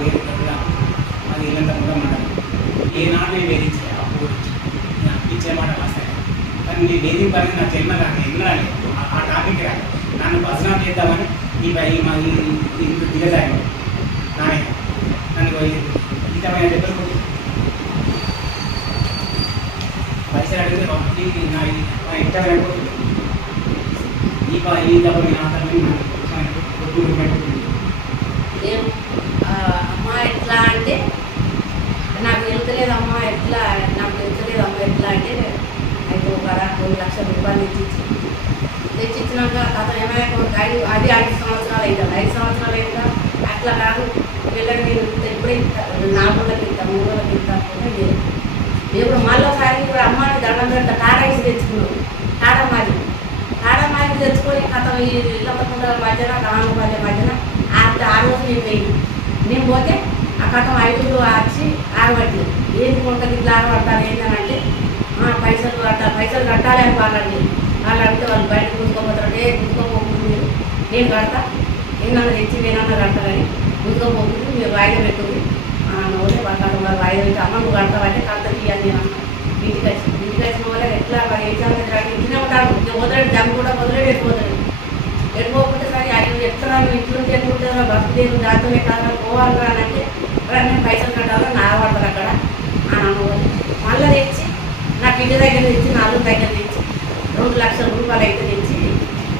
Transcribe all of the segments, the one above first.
పేరు కట్టుగా అది ఇల్లంతా కూడా మాట. ఏనాడు నేను వేధించలే అప్పు నేను అప్పించే మాట రాస్తాను కానీ నేను వేధింపు అనేది నా జన్మ నాకు ఎన్నో రాలేదు? ఆ- టాపిక్ రాలేదు నన్ను భజనం చేద్దామని ఈ పై మా ఈ ఇంట్లో దిగజారి నాయన నన్ను ఇతమైన దెబ్బలు కొట్టి. పైసలు అడిగితే నా ఈ- ఇంట ఈ ప ఈ దెబ్బ మీ ఆధారమని నన్ను పెట్టుకుంటుంది ఏం ఆ, అమ్మ ఎట్లా అంటే నాకు వెళ్తలేదు అమ్మ ఎట్లా నాకు వెళ్తలేదు అమ్మ ఎట్లా అంటే అయితే ఒక రెండు లక్షల రూపాయలు తెచ్చిచ్చి తెచ్చిచ్చినాక కథ ఏమైనా ఐదు అది ఐదు సంవత్సరాలు అవుతుంది ఐదు సంవత్సరాలు అయితే అట్లా కాదు. వీళ్ళకి నేను ఎప్పుడు నాలుగు రోజులకి ఇస్తా మూడు రోజులకి ఇస్తా అంటే ఇప్పుడు మళ్ళీ ఒకసారి ఇప్పుడు అమ్మాయి దండం పెడతా. టాటా ఇసి తెచ్చుకున్నాడు టాటా మాది. టాటా మాది తెచ్చుకొని కథ ఈ ఇళ్ళకుండా మధ్యన రాను మధ్య మధ్యన ఆ ఆ రోజు నేను పోయి నేను పోతే ఆ కథం ఐదుగురు వచ్చి ఆరబట్టి ఏది కొంటకి ఇట్లా ఆరబడతారు ఏంటంటే పైసలు కట్టాలి పైసలు కట్టాలి అని వాళ్ళండి వాళ్ళు అడిగితే వాళ్ళు బయట గుంజుకోపోతారు ఏ గుంజుకోపోతుంది మీరు. నేను కడతా. ఏమన్నా తెచ్చి నేనన్నా కట్టాలని గుంజుకోపోతుంది మీరు వాయిదా పెట్టుకుంది నోరే వాళ్ళు మరి వాయిదా పెట్టి అమ్మ నువ్వు కడతావంటే కడతా తీయాలి నేను అన్నా. ఇంటికి వచ్చి ఇంటికి వచ్చిన వాళ్ళు ఎట్లా మరి ఏం చేయాలి ఇంటినే ఉంటాడు వదలడు జమ్ము కూడా వదలడు ఎటు వదలడు సరే ఆయన ఎట్లా నువ్వు ఇంట్లో ఎట్టుకుంటారో బతుకుదేరు దాంతోనే కాదా పోవాలిరా అని అంటే నేను పైసలు కట్టాలో. నా పడతారు అక్కడ అని అనుకోవాలి మళ్ళీ తెచ్చి నాకు ఇంటి దగ్గర తెచ్చి దగ్గర నుంచి రెండు లక్షల రూపాయలు అయితే నుంచి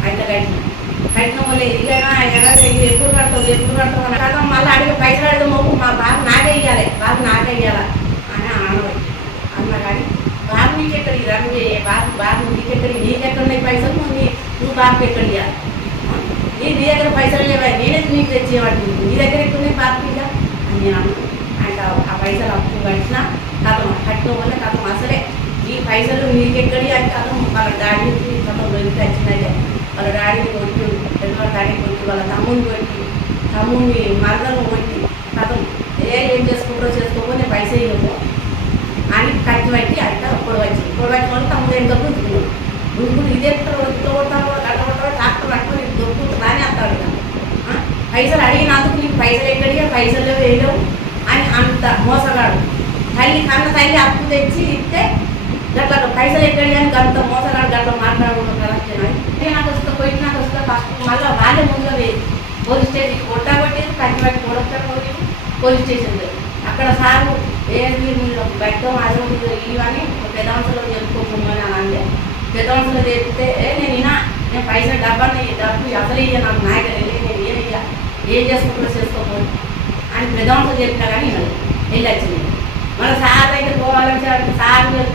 అయితే కట్టిన కట్టిన వల్ల ఇదిగైనా ఎలా ఎప్పుడు కడతావు ఎప్పుడు కడతావు అని కదా మళ్ళీ అడిగి పైసలు అడిగే మొక్కు మా బాబు నాకే ఇవ్వాలి బాబు నాకే ఇవ్వాలా అని ఆనవాయి అన్న కానీ బాబు నీకు ఎక్కడికి రా బాబు బాబు నీకు ఎక్కడికి నీకు ఎక్కడ ఉన్నాయి పైసలు? నువ్వు నీ- నువ్వు బాబుకి ఎక్కడ ఇవ్వాలి నీ నీ దగ్గర పైసలు లేవా? నేనే నీకు తెచ్చేవాడిని నీ దగ్గర ఎక్కువ బాబు ఇంకా అని నేను అనుకున్నాను ఆయన ఆ పైసలు అప్పు కట్టినా కథ కట్టిన వల్ల కథ పైసలు నీకు ఎక్కడి అని వాళ్ళ డాడీకి కథం వెళ్తే వచ్చినదే. వాళ్ళ డాడీని కొట్టి పెద్ద డాడీని కొట్టి వాళ్ళ తమ్ముని కొట్టి తమ్ముని మరదలను కొట్టి కథం ఏ ఏం చేసుకుంటారో చేసుకోకపోతే పైస ఇవ్వము అని కట్టి పట్టి వచ్చి పొడవచ్చు పొడవచ్చు వాళ్ళు తమ్ముడు ఎంత గుంజుకున్నాడు గుంజుకుని ఇది ఎక్కడ ఇట్లా కొడతాను గడ్డ పట్టుకొని దొరుకుతుందా అని అంటాడు పైసలు అడిగినందుకు నీకు పైసలు ఎక్కడిగా పైసలు వేయలేవు అని అంత మోసగాడు. తల్లి కన్న తల్లి అప్పు తెచ్చి ఇస్తే గట్ల పైసలు ఎక్కడి కానీ గంత మోసాలు గట్ల మాట్లాడకూడదు కరెక్ట్ అని నాకు వస్తే పోయి నాకు వస్తే ఫస్ట్ మళ్ళీ వాళ్ళే ముందుగా వేది పోలీస్ స్టేషన్ కొట్టాబట్టి కట్టి పట్టి కొడతారు పోలీస్ స్టేషన్ అక్కడ సారు ఏది మీరు బయట మాసం ఇవని పెద్దవంశలో చెప్పుకోమని అని అంటే పెద్దవంశలో చెప్తే నేను ఇనా నేను పైసలు డబ్బాని డబ్బు అసలు ఇయ్య నాకు నాయకులు నేను ఏం ఇయ్య ఏం చేసుకుంటున్నా చేసుకోకపోతే అని పెద్దవంశలు చెప్పినా కానీ వెళ్ళొచ్చింది వెళ్ళి మళ్ళీ సార్ దగ్గర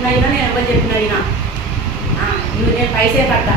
పోవాలని అయినా నేను ఎవరు చెప్పినా అయినా నువ్వు నేను పైసే పడతా.